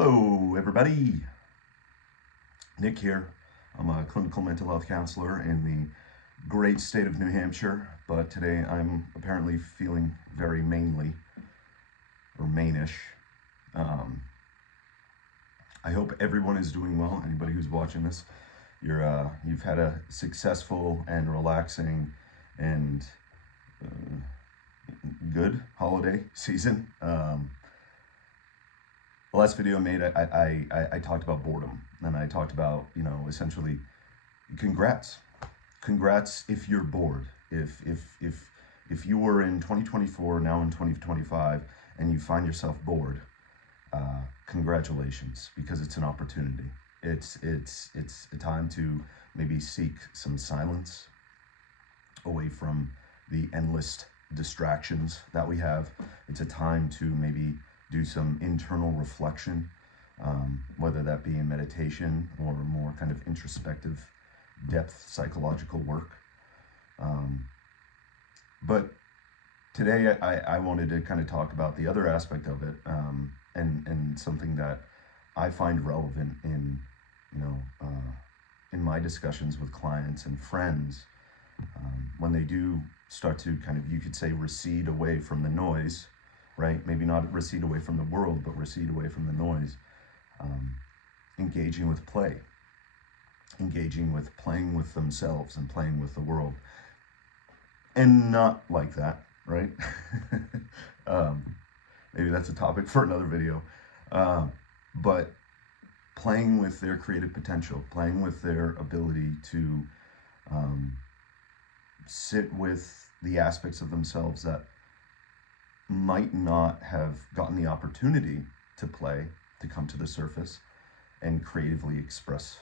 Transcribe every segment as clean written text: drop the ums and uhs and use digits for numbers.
Hello, everybody. Nick here. I'm a clinical mental health counselor in the great state of New Hampshire, but today I'm apparently feeling very mainly, or mainish. Um, I hope everyone is doing well. Anybody who's watching this, you've had a successful and relaxing and good holiday season. The last video I made, I talked about boredom, and I talked about, essentially, congrats. Congrats if you're bored. If you were in 2024, now in 2025, and you find yourself bored, congratulations, because it's an opportunity. It's a time to maybe seek some silence away from the endless distractions that we have. It's a time to maybe do some internal reflection, whether that be in meditation or more kind of introspective, depth psychological work. But today I wanted to kind of talk about the other aspect of it, and something that I find relevant in, in my discussions with clients and friends, when they do start to kind of, you could say, recede away from the noise, right? Maybe not recede away from the world, but recede away from the noise. Engaging with play, engaging with playing with themselves and playing with the world. And not like that, right? Maybe that's a topic for another video. But playing with their creative potential, playing with their ability to sit with the aspects of themselves that might not have gotten the opportunity to play, to come to the surface and creatively express,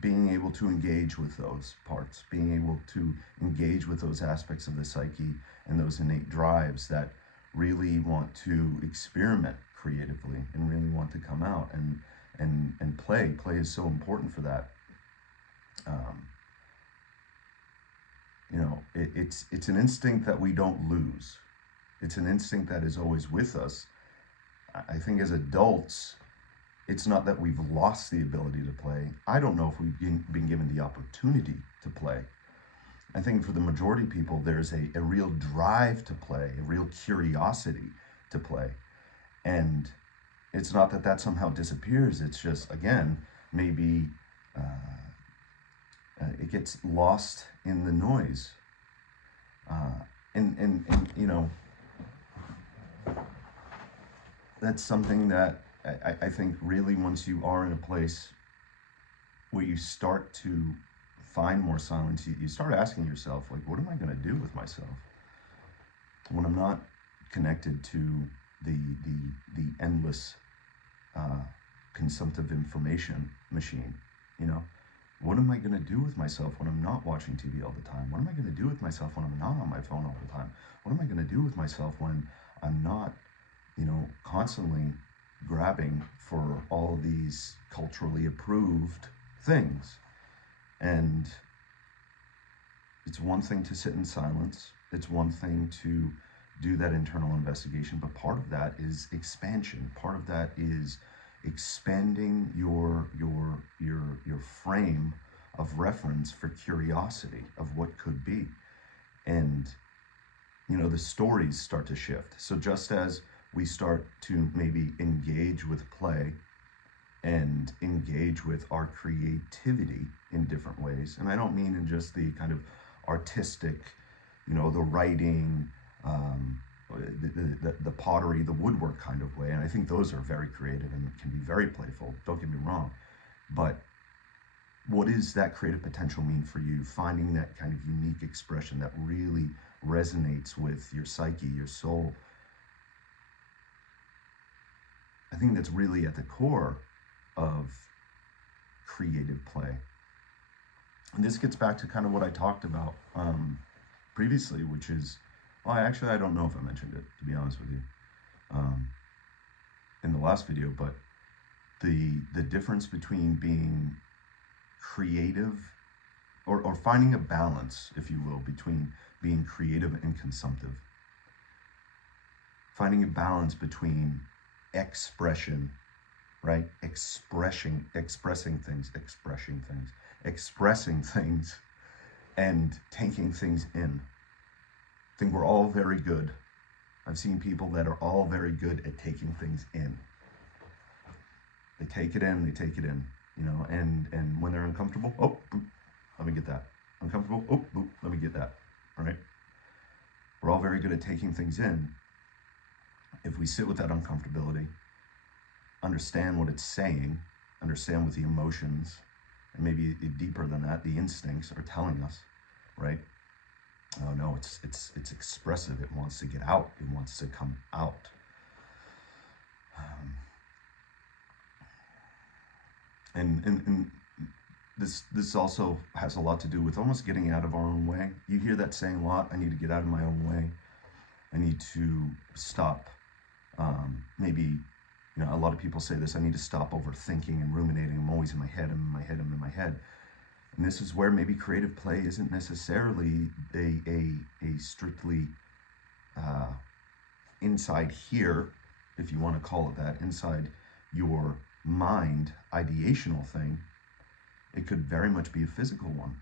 being able to engage with those parts, being able to engage with those aspects of the psyche and those innate drives that really want to experiment creatively and really want to come out and play. Play is so important for that. It's an instinct that we don't lose. It's an instinct that is always with us. I think as adults, it's not that we've lost the ability to play. I don't know if we've been given the opportunity to play. I think for the majority of people, there's a real drive to play, a real curiosity to play. And it's not that that somehow disappears. It's just, again, maybe it gets lost in the noise. And that's something that I think really, once you are in a place where you start to find more silence, you start asking yourself, like, what am I going to do with myself when I'm not connected to the endless consumptive information machine? What am I going to do with myself when I'm not watching TV all the time? What am I going to do with myself when I'm not on my phone all the time? What am I going to do with myself when I'm not, constantly grabbing for all these culturally approved things? And it's one thing to sit in silence. It's one thing to do that internal investigation, but part of that is expansion. Part of that is expanding your frame of reference for curiosity of what could be. And the stories start to shift. So just as we start to maybe engage with play and engage with our creativity in different ways, and I don't mean in just the kind of artistic, the writing, the pottery, the woodwork kind of way. And I think those are very creative and can be very playful, don't get me wrong. But what does that creative potential mean for you? Finding that kind of unique expression that really resonates with your psyche, your soul. I think that's really at the core of creative play. And this gets back to kind of what I talked about previously, which is, well, I don't know if I mentioned it, to be honest with you, in the last video, but the difference between being creative or finding a balance, if you will, between being creative and consumptive. finding a balance between expression, right? Expressing things, and taking things in. I think we're all very good. I've seen people that are all very good at taking things in. They take it in, you know, and when they're uncomfortable, oh, boop, let me get that. Uncomfortable, oh, boop, let me get that, all right? We're all very good at taking things in. If we sit with that uncomfortability, understand what it's saying, understand what the emotions, and maybe deeper than that, the instincts are telling us, right? Oh no, it's expressive. It wants to get out. It wants to come out. And this also has a lot to do with almost getting out of our own way. You hear that saying a lot. I need to get out of my own way. I need to stop. Maybe, you know, a lot of people say this. I need to stop overthinking and ruminating. I'm always in my head. I'm in my head. And this is where maybe creative play isn't necessarily a strictly inside here, if you want to call it that, inside your mind ideational thing. It could very much be a physical one.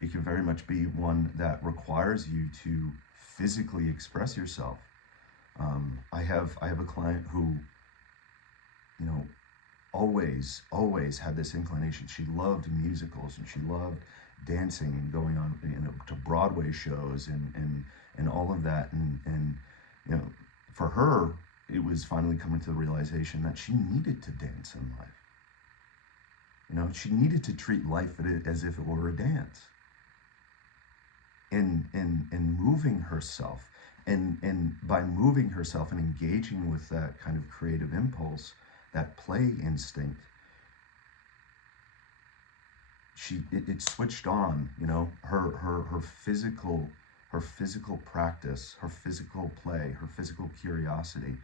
It could very much be one that requires you to physically express yourself. I have a client who, you know, always had this inclination. She loved musicals and she loved dancing and going on, you know, to Broadway shows and all of that. And you know, for her, it was finally coming to the realization that she needed to dance in life. You know, she needed to treat life as if it were a dance. And moving herself, and by moving herself and engaging with that kind of creative impulse, that play instinct, it switched on. You know, her physical practice, her physical play, her physical curiosity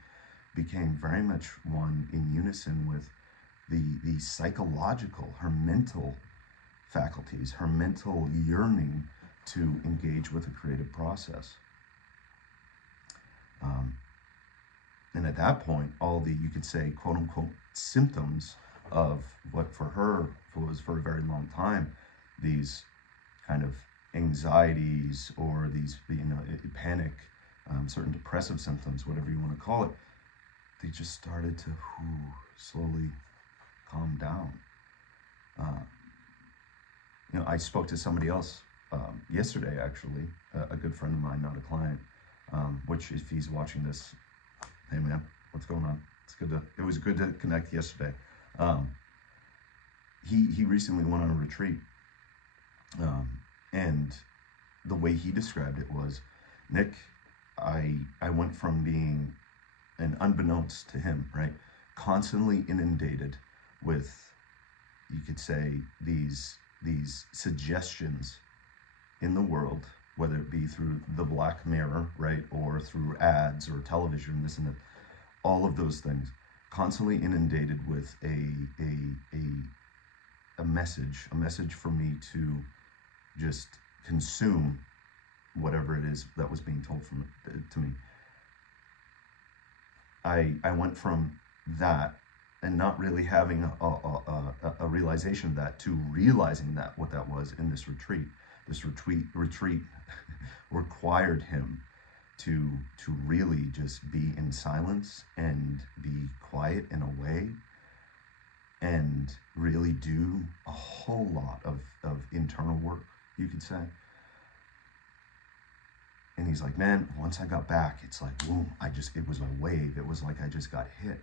became very much one in unison with the psychological, her mental faculties, her mental yearning to engage with a creative process. And at that point, all the, you could say, quote unquote, symptoms of what for her was for a very long time, these kind of anxieties or these, you know, panic, certain depressive symptoms, whatever you want to call it, they just started to slowly calm down. You know, I spoke to somebody else yesterday, actually, a good friend of mine, not a client, which if he's watching this, hey man, what's going on? It was good to connect yesterday. He recently went on a retreat, and the way he described it was, Nick, I went from being, and unbeknownst to him, right, constantly inundated with, you could say, these suggestions in the world, whether it be through the Black Mirror, right, or through ads or television, this and that, all of those things, constantly inundated with a message for me to just consume whatever it is that was being told to me. I went from that and not really having a realization of that to realizing that what that was in this retreat. This retreat required him to really just be in silence and be quiet in a way and really do a whole lot of internal work, you could say. And he's like, man, once I got back, it's like, boom, it was a wave. It was like I just got hit.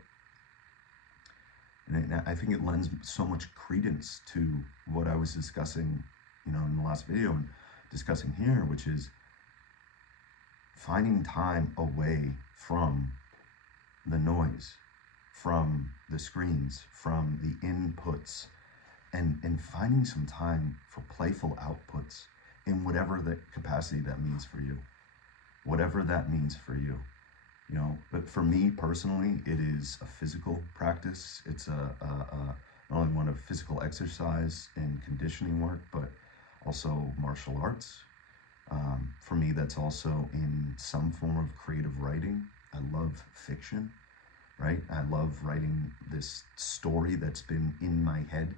And I think it lends so much credence to what I was discussing, you know, in the last video and discussing here, which is finding time away from the noise, from the screens, from the inputs, and finding some time for playful outputs in whatever the capacity that means for you, whatever that means for you. You know, but for me personally, it is a physical practice. It's not only one of physical exercise and conditioning work, but also martial arts. For me, that's also in some form of creative writing. I love fiction, right? I love writing this story that's been in my head,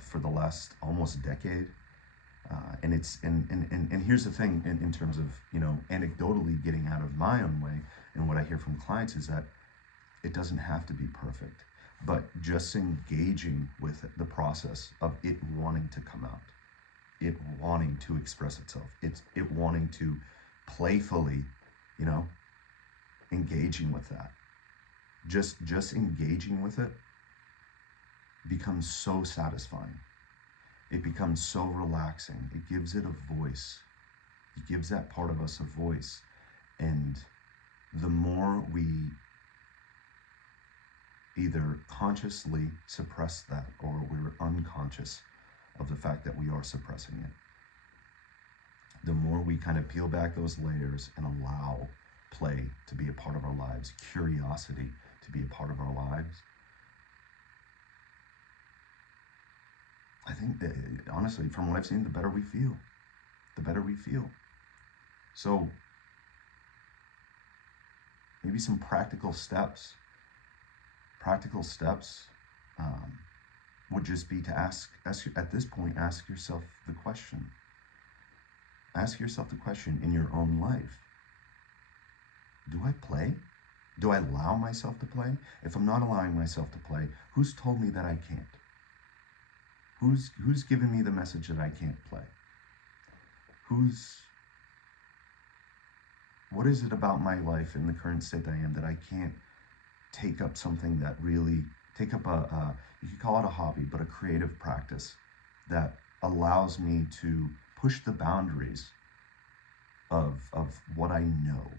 for the last almost decade. And it's and here's the thing in terms of anecdotally getting out of my own way, and what I hear from clients is that it doesn't have to be perfect, but just engaging with the process of it wanting to come out, it wanting to express itself, it wanting to playfully, engaging with that, just engaging with it becomes so satisfying. It becomes so relaxing. It gives it a voice. It gives that part of us a voice. And the more we either consciously suppress that, or we're unconscious of the fact that we are suppressing it, the more we kind of peel back those layers and allow play to be a part of our lives, curiosity to be a part of our lives, I think that, honestly, from what I've seen, the better we feel. The better we feel. So, maybe some practical steps. Practical steps would just be to ask, at this point, ask yourself the question. Ask yourself the question in your own life. Do I play? Do I allow myself to play? If I'm not allowing myself to play, who's told me that I can't? Who's given me the message that I can't play? What is it about my life in the current state that I am that I can't take up something that really, take up you could call it a hobby, but a creative practice that allows me to push the boundaries of what I know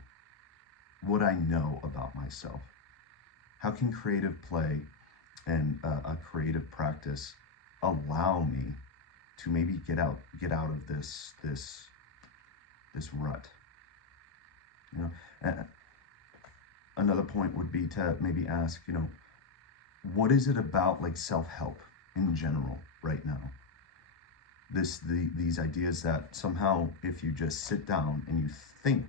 about myself? How can creative play and a creative practice allow me to maybe get out of this rut? Another point would be to maybe ask, what is it about like self-help in general right now? These ideas that somehow if you just sit down and you think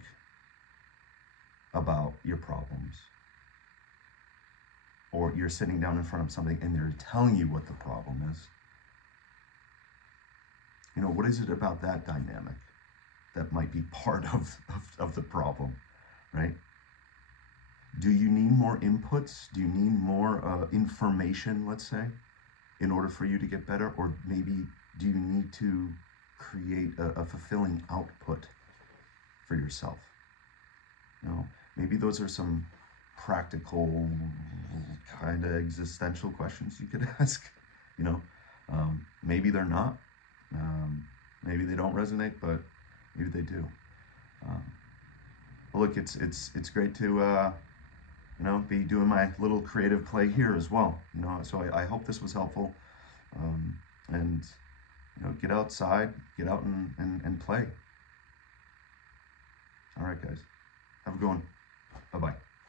about your problems, or you're sitting down in front of something and they're telling you what the problem is, what is it about that dynamic that might be part of the problem, right? Do you need more inputs? Do you need more information, let's say, in order for you to get better? Or maybe do you need to create a fulfilling output for yourself? Maybe those are some practical, kind of existential questions you could ask. Maybe they're not. Maybe they don't resonate, but maybe they do. Well, look, it's great to be doing my little creative play here as well. So I hope this was helpful. And get outside, get out and play. All right, guys, have a good one. Bye-bye.